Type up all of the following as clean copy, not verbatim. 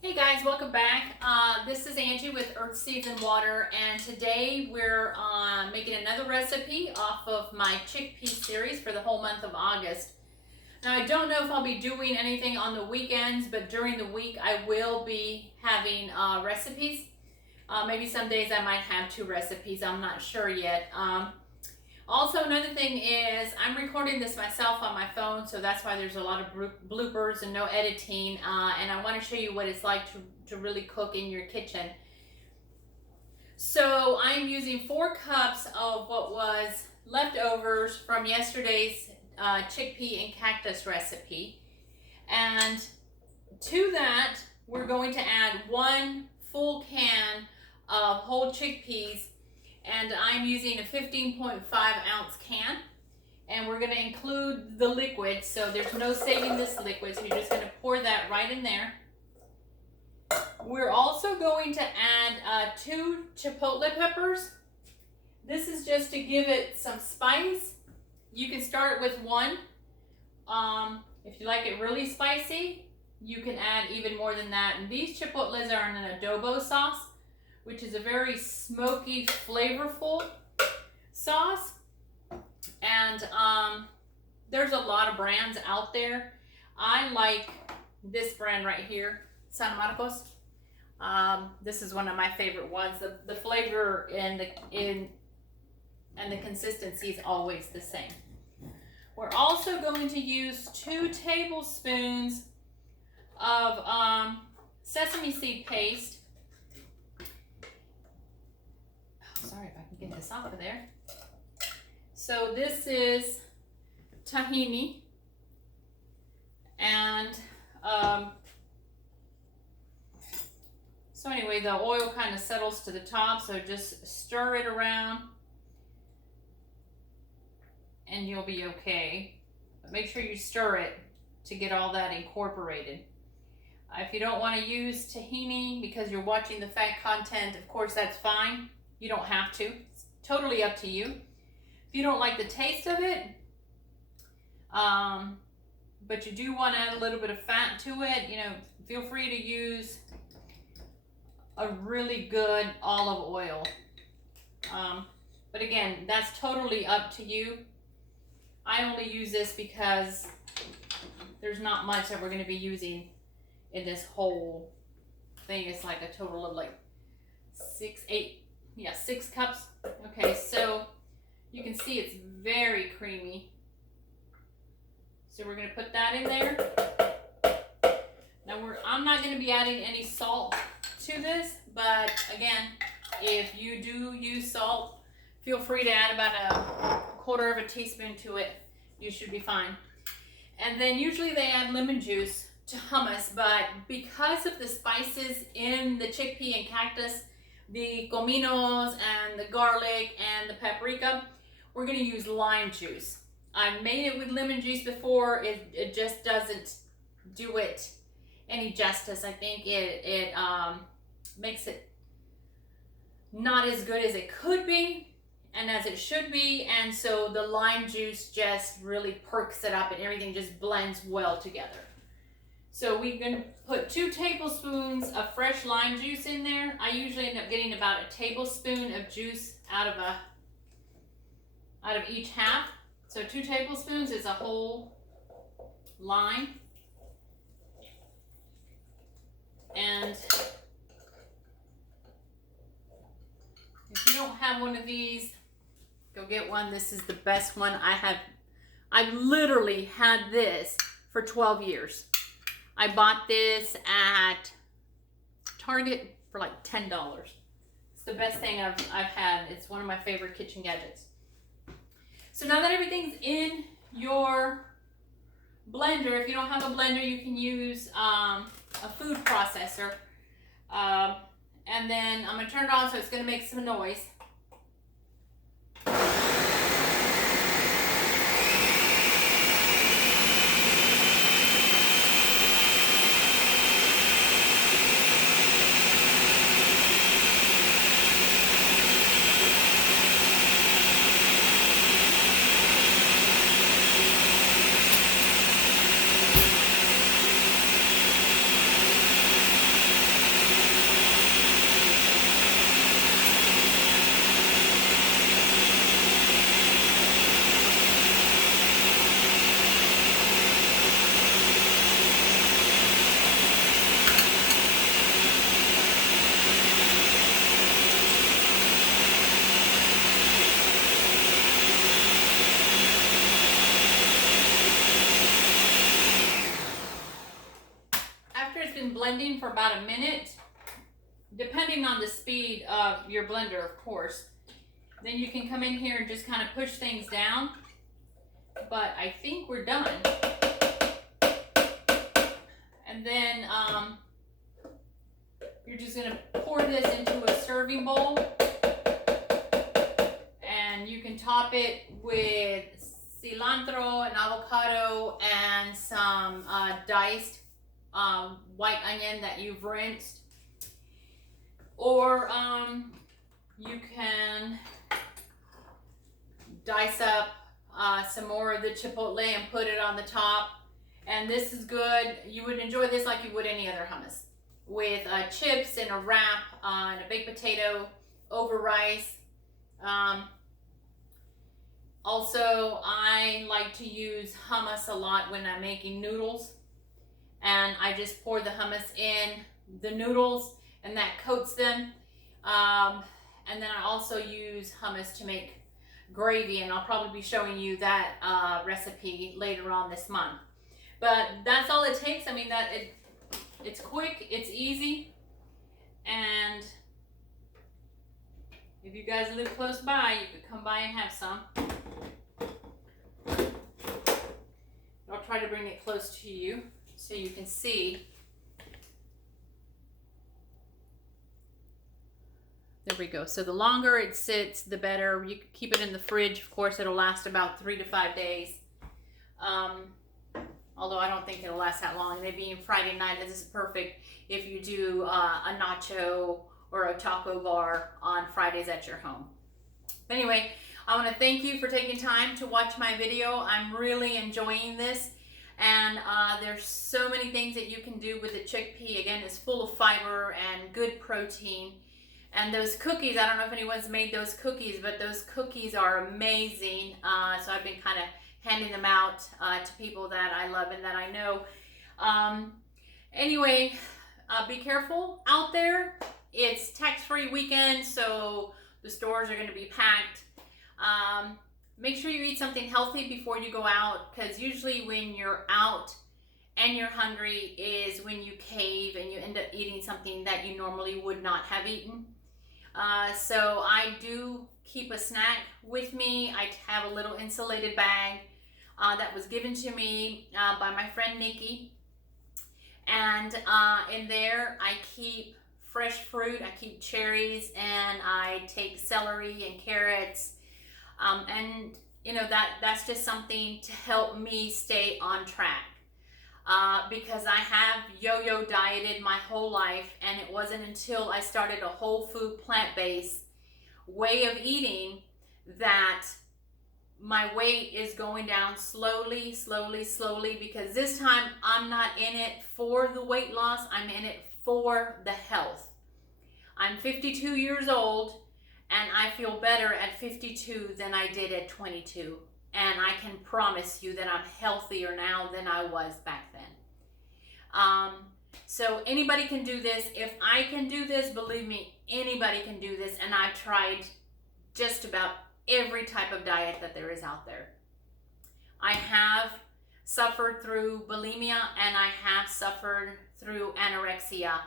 Hey guys, welcome back. This is Angie with Earth Seeds and Water, and today we're making another recipe off of my chickpea series for the whole month of August. Now I don't know if I'll be doing anything on the weekends, but during the week I will be having recipes. Maybe some days I might have 2 recipes, I'm not sure yet. Also, another thing is I'm recording this myself on my phone, so that's why there's a lot of bloopers and no editing, and I want to show you what it's like to really cook in your kitchen. So I'm using 4 cups of what was leftovers from yesterday's chickpea and cactus recipe, and to that we're going to add 1 full can of whole chickpeas. And I'm using a 15.5 ounce can, and we're going to include the liquid, so there's no saving this liquid, so you're just going to pour that right in there. We're also going to add 2 chipotle peppers. This is just to give it some spice. You can start with 1. If you like it really spicy, you can add even more than that. And these chipotles are in an adobo sauce, which is a very smoky, flavorful sauce. And there's a lot of brands out there. I like this brand right here, San Marcos. This is one of my favorite ones. The flavor and the consistency is always the same. We're also going to use 2 tablespoons of sesame seed paste. Sorry if I can get this off of there. So this is tahini, and so anyway, the oil kind of settles to the top, so just stir it around and you'll be okay. But make sure you stir it to get all that incorporated. If you don't want to use tahini because you're watching the fat content, of course that's fine. You don't have to. It's totally up to you. If you don't like the taste of it, but you do want to add a little bit of fat to it, feel free to use a really good olive oil. But again, that's totally up to you. I only use this because there's not much that we're going to be using in this whole thing. It's like a total of like 6 cups. Okay, so you can see it's very creamy. So we're going to put that in there. Now I'm not going to be adding any salt to this, but again, if you do use salt, feel free to add about a 1/4 teaspoon to it. You should be fine. And then usually they add lemon juice to hummus, but because of the spices in the chickpea and cactus, the cominos and the garlic and the paprika, we're going to use lime juice. I've made it with lemon juice before. It just doesn't do it any justice. I think it makes it not as good as it could be and as it should be, and so the lime juice just really perks it up and everything just blends well together. So we're going to put 2 tablespoons of fresh lime juice in there. I usually end up getting about a tablespoon of juice out of each half. So 2 tablespoons is a whole lime. And if you don't have one of these, go get one. This is the best one I have. I've literally had this for 12 years. I bought this at Target for like $10. It's the best thing I've had. It's one of my favorite kitchen gadgets. So now that everything's in your blender, if you don't have a blender, you can use a food processor. And then I'm going to turn it on so it's going to make some noise. in blending for about a minute, depending on the speed of your blender, of course. Then you can come in here and just kind of push things down. But I think we're done. And then you're just going to pour this into a serving bowl. And you can top it with cilantro and avocado and some diced white onion that you've rinsed. Or you can dice up some more of the chipotle and put it on the top. And this is good. You would enjoy this like you would any other hummus, with chips and a wrap and a baked potato over rice. Also, I like to use hummus a lot when I'm making noodles, and I just pour the hummus in the noodles and that coats them. And then I also use hummus to make gravy, and I'll probably be showing you that recipe later on this month. But that's all it takes. I mean, it's quick, it's easy, and if you guys live close by, you could come by and have some. I'll try to bring it close to you so you can see. There we go. So the longer it sits, the better. You can keep it in the fridge. Of course, it'll last about 3 to 5 days. Although I don't think it'll last that long. They being Friday night, this is perfect if you do a nacho or a taco bar on Fridays at your home. Anyway, I want to thank you for taking time to watch my video. I'm really enjoying this. And there's so many things that you can do with the chickpea. Again, it's full of fiber and good protein. And those cookies, I don't know if anyone's made those cookies, but those cookies are amazing. So I've been kind of handing them out to people that I love and that I know. Anyway, be careful out there. It's tax-free weekend, so the stores are going to be packed. Make sure you eat something healthy before you go out, because usually when you're out and you're hungry is when you cave and you end up eating something that you normally would not have eaten. So I do keep a snack with me. I have a little insulated bag that was given to me by my friend Nikki. And in there I keep fresh fruit. I keep cherries, and I take celery and carrots. And you know, that's just something to help me stay on track. Because I have yo-yo dieted my whole life, and it wasn't until I started a whole food plant-based way of eating that my weight is going down slowly, because this time I'm not in it for the weight loss, I'm in it for the health. I'm 52 years old, and I feel better at 52 than I did at 22. And I can promise you that I'm healthier now than I was back then. So anybody can do this. If I can do this, believe me, anybody can do this. And I've tried just about every type of diet that there is out there. I have suffered through bulimia, and I have suffered through anorexia.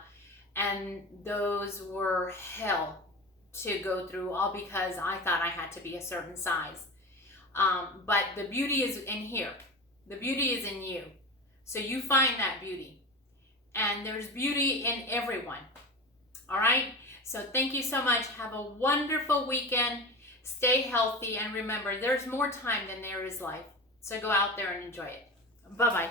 And those were hell to go through, all because I thought I had to be a certain size. But the beauty is in here. The beauty is in you. So you find that beauty. And there's beauty in everyone. All right? So thank you so much. Have a wonderful weekend. Stay healthy. And remember, there's more time than there is life. So go out there and enjoy it. Bye-bye.